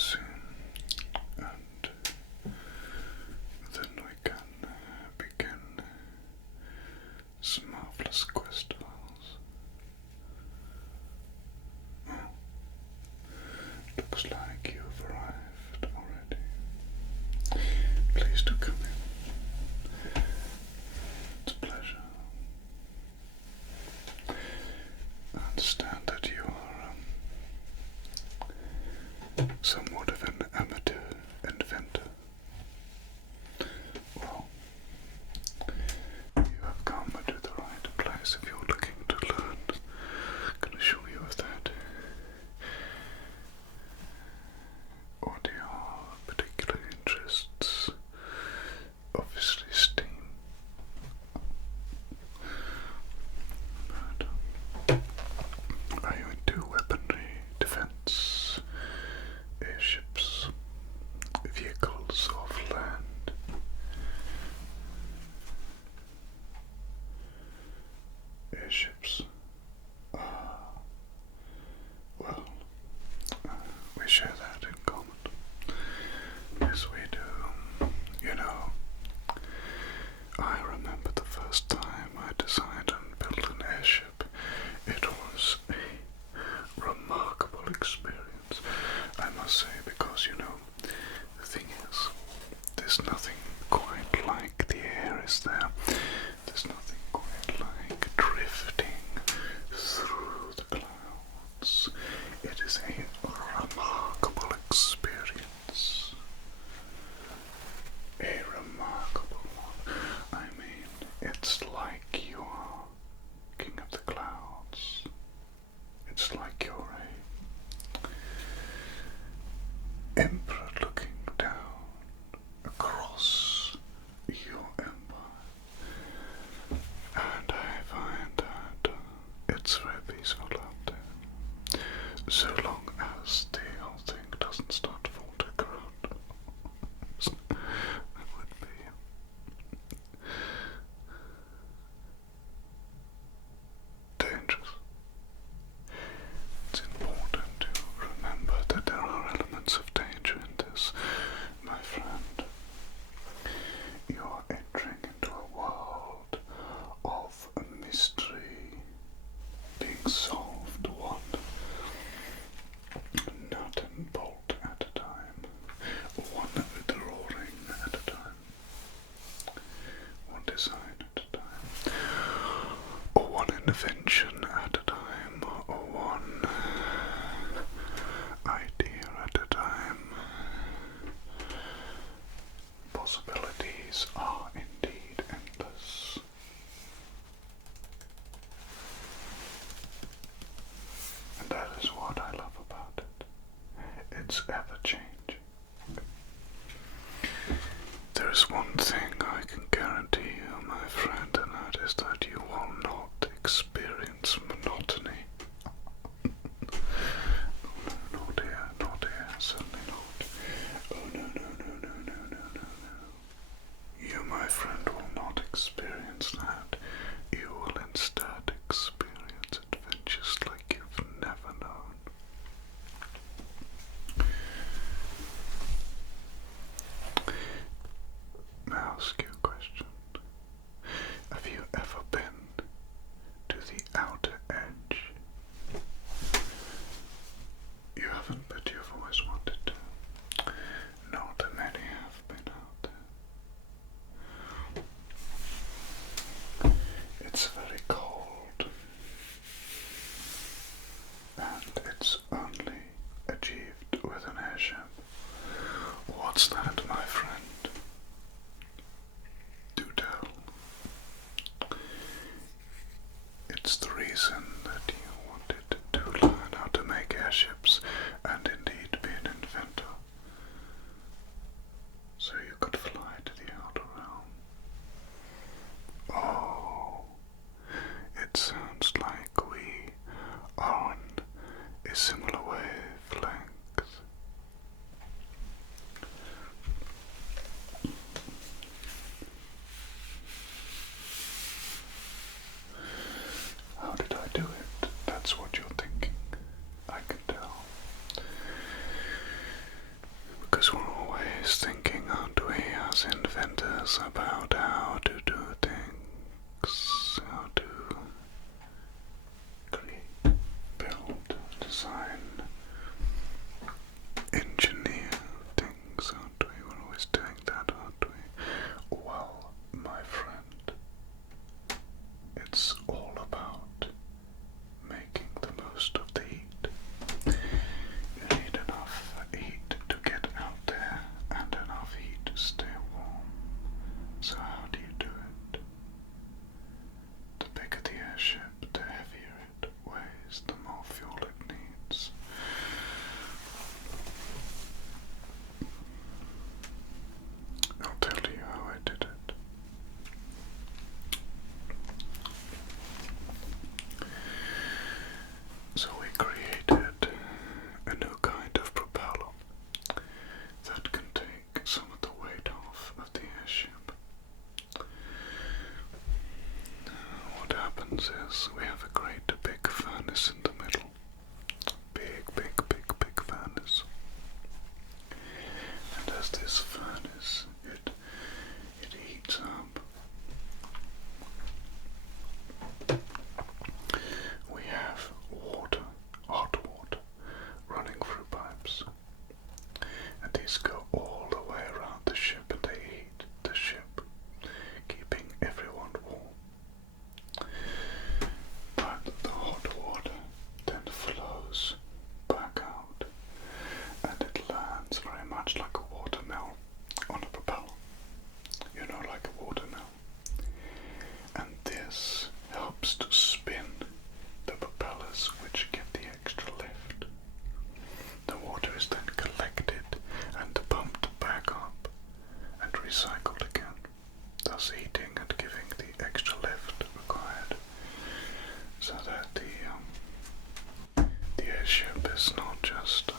soon, and then we can begin some marvelous quest files. Oh, looks like you've arrived already. Please do come in. It's a pleasure. I understand that you are somewhat of an amateur inventor. Well, you have come to the right place if you're looking to learn. I can assure you of that. What are your particular interests? Obviously steam. But, are you into weaponry, defense, airships, vehicles of land? Airships. Well, we share that in common. Yes, we do. You know, I remember the first time I designed and built an airship. It was a remarkable experience, I must say, because, you know, the thing is, there's nothing quite like the air, is there? There's nothing quite like drifting through the clouds. It is a remarkable experience. A remarkable one. I mean, it's like you are king of the clouds. It's like you're a emperor looking down across your empire. And I find that it's very peaceful out there. So long as the whole thing doesn't start to fall to the ground. That would be dangerous. It's important to remember that there are elements of danger in this, my friend. You are entering into a world of mystery being solved one nut and bolt at a time, one drawing at a time, one design at a time, or one invention at a time, or one idea at a time. Possibilities are indeed endless. And that is what I love about it. It's ever changing. There is one thing I can guarantee you, my friend, and that is that you will not experience monotony. No dear, certainly not. Oh no. You, my friend, will not experience that. You will instead experience adventures like you've never known. May I ask you a question? Have you ever been to the outer edge? You haven't, but you've always wanted to. Not many have been out there. It's very cold, and it's only achieved with an airship. What's that, my friend? Do tell. It's the reason that you wanted to learn how to make airships, and in always thinking, aren't we, as inventors, about how to do things, how to create, build, design, engineer things, aren't we? We're always doing that, aren't we? Well, my friend, it's all about making the most of the heat. You need enough heat to get out there and enough heat to stay warm. So how do you do it? The bigger the airship, the heavier it weighs, the more fuel it needs. I'll tell you how I did it. So we created a new kind of propeller that can take some of the weight off of the airship. What happens is we have a great big furnace in the middle. Big furnace. And as this furnace, it heats up. We have water, hot water, running through pipes. And these go all the way around the ship and they heat the ship, keeping everyone warm. But the hot water then flows back out and it lands very much like a watermill on a propeller. You know, like a watermill. And this helps to spin the propellers which get the extra lift. The water is then collected and pumped back up and recycled again, thus heating and giving the extra lift required, so that the airship is not just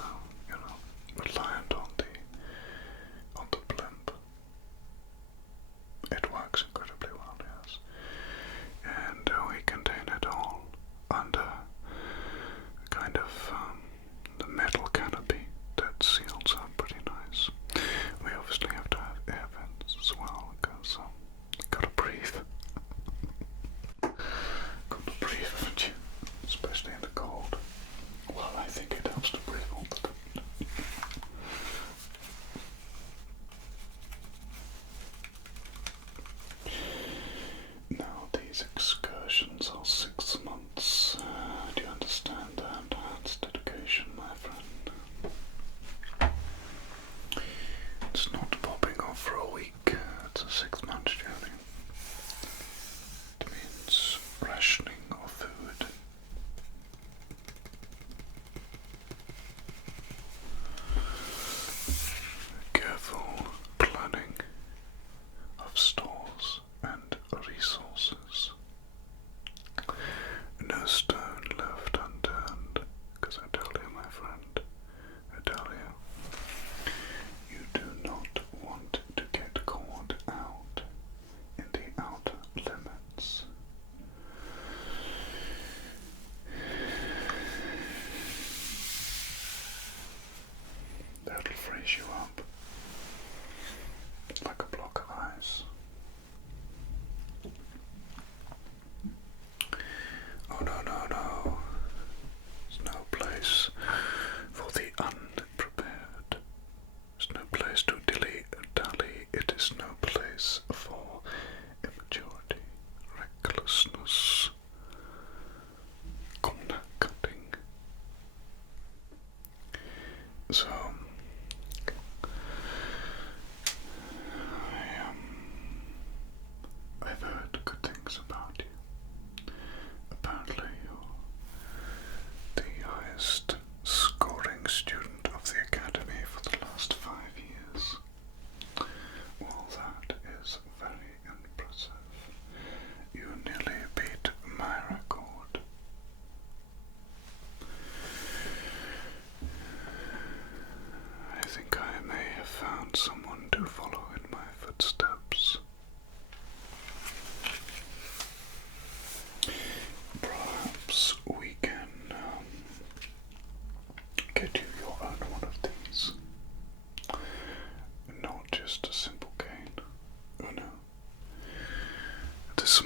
reliant on the blimp. It works incredibly well, yes, and we contain it all under a kind of the metal canopy that seals up pretty nice. We obviously have to have air vents as well, because you gotta breathe. Gotta breathe, haven't you? Especially in the cold. Well, I think it helps to breathe all the time. Now these excursions are 6 months. Do you understand that? That's dedication, my friend. It's not popping off for a week. It's a 6-month journey. It means rationing of food. Careful planning of stores and resources. No stone left unturned, because I tell you, my friend, I tell you, you do not want to get caught out in the outer limits. That'll freeze you up like a block of ice. Oh no, no, no. There's no place for the unprepared. There's no place to dilly-dally. It is no place for immaturity, recklessness, corner cutting. So,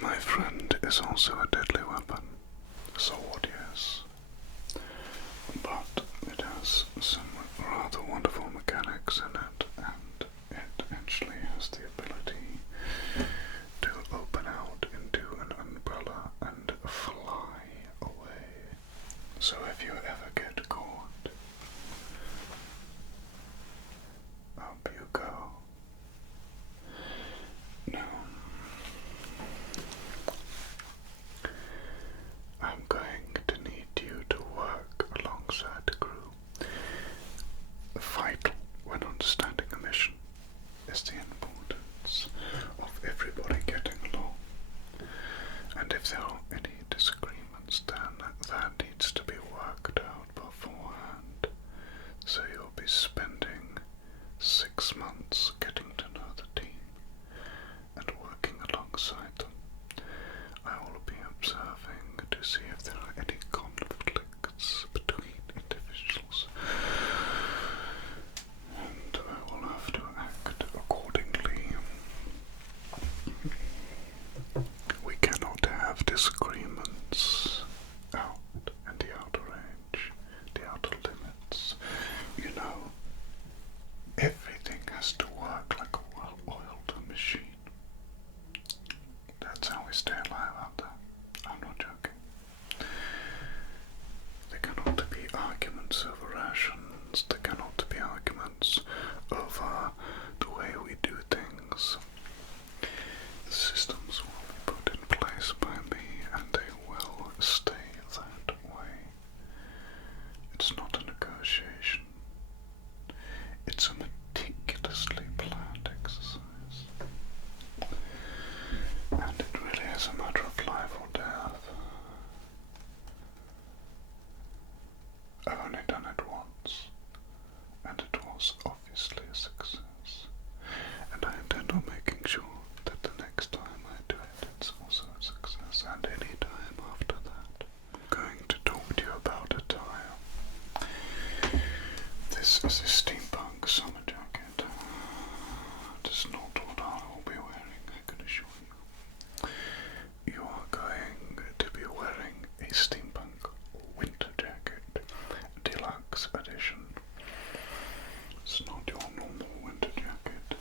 my friend, is also a deadly weapon. Sword, yes. But it has some rather wonderful mechanics in it, and it actually has the ability to open out into an umbrella and fly away. So if you ever get caught, up you go. Now, I'm going to need you to work alongside the crew. Vital when understanding a mission is the importance of everybody getting along. And if there are any disagreements, then that needs to be worked out beforehand. So you'll be spending 6 months getting to know the team and working alongside them. I will be observing to see if there are any conflicts between individuals, and I will have to act accordingly. We cannot have disagreements out in the outer range, the outer limits. You know, everything has to work like a well-oiled machine. That's how we stay alive out there. I'm not joking. There cannot be arguments over rations. There cannot be arguments over the way we do things. The systems will be put in place by me, and they will stay that way. It's not a negotiation. It's a meticulously planned exercise. And it really is a matter of life or death. I've only done it once, and it was obviously a success. And I intend on making sure that the next time I do it, it's also a success, and any time after that. I'm going to talk to you about attire. This is a steampunk summer jacket. It is not what I will be wearing, I can assure you. You are going to be wearing a steampunk winter jacket, deluxe edition. It's not your normal winter jacket.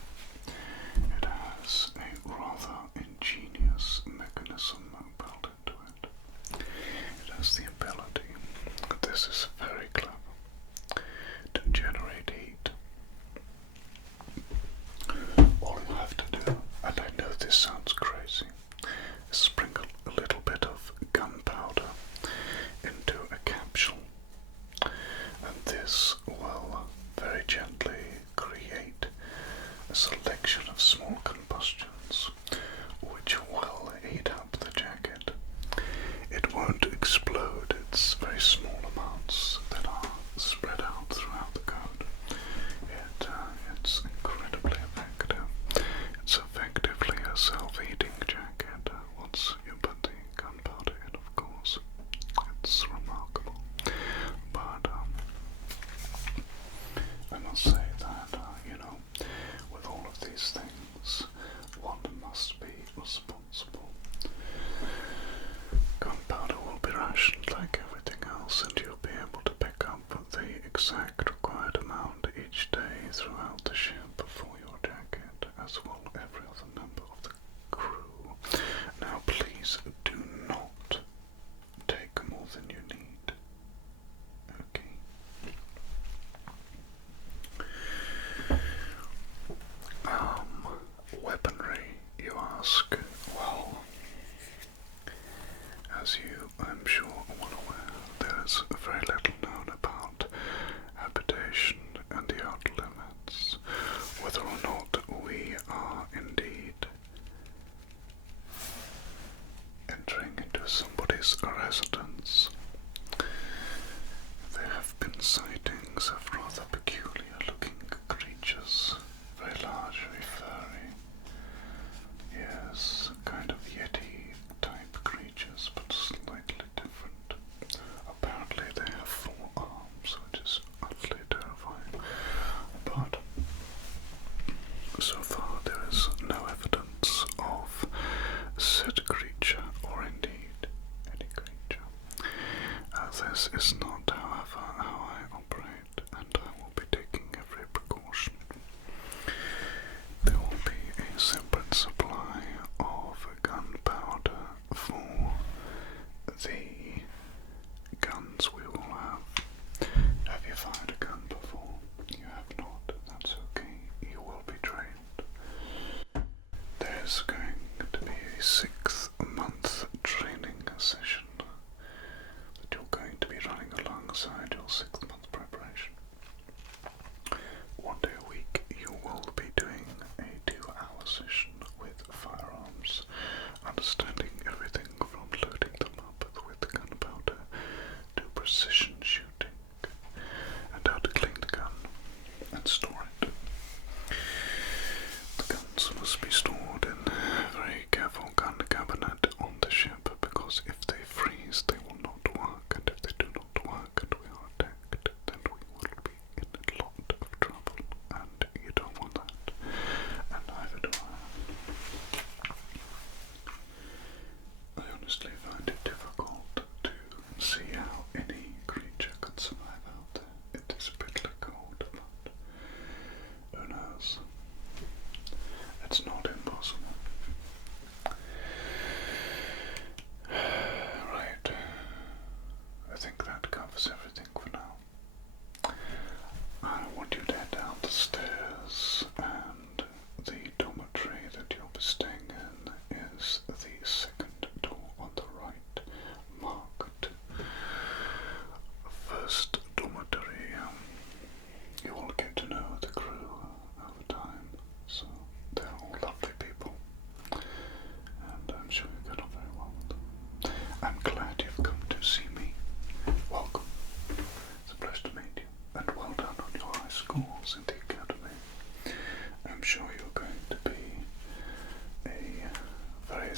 It has a rather ingenious mechanism built into it. It has the ability, this is very clever, to generate heat. All you have to do, and I know this sounds crazy, is sprinkle a little bit of gunpowder into a capsule, and this will very gently create a selection of small combustions which will heat up the jacket. It won't explode, it's very small amounts that are spread out throughout the code. It's incredibly effective. It's effectively a self-heating jacket once you put the gunpowder in, of course. It's remarkable. But I must say that, with all of these things, one must be responsible. Gunpowder will be rationed like everything else, and you'll be able to pick up the exact required amount each day throughout the ship for your jacket, as will every other member of the crew. Now please do not take more than you need. Okay. Weaponry, you ask. Well, as you, I'm sure, are well aware, there's very little known about habitation and the outer limits, whether or not we are indeed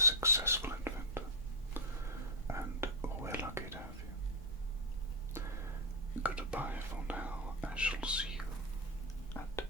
successful inventor, and we're lucky to have you. Goodbye for now. I shall see you at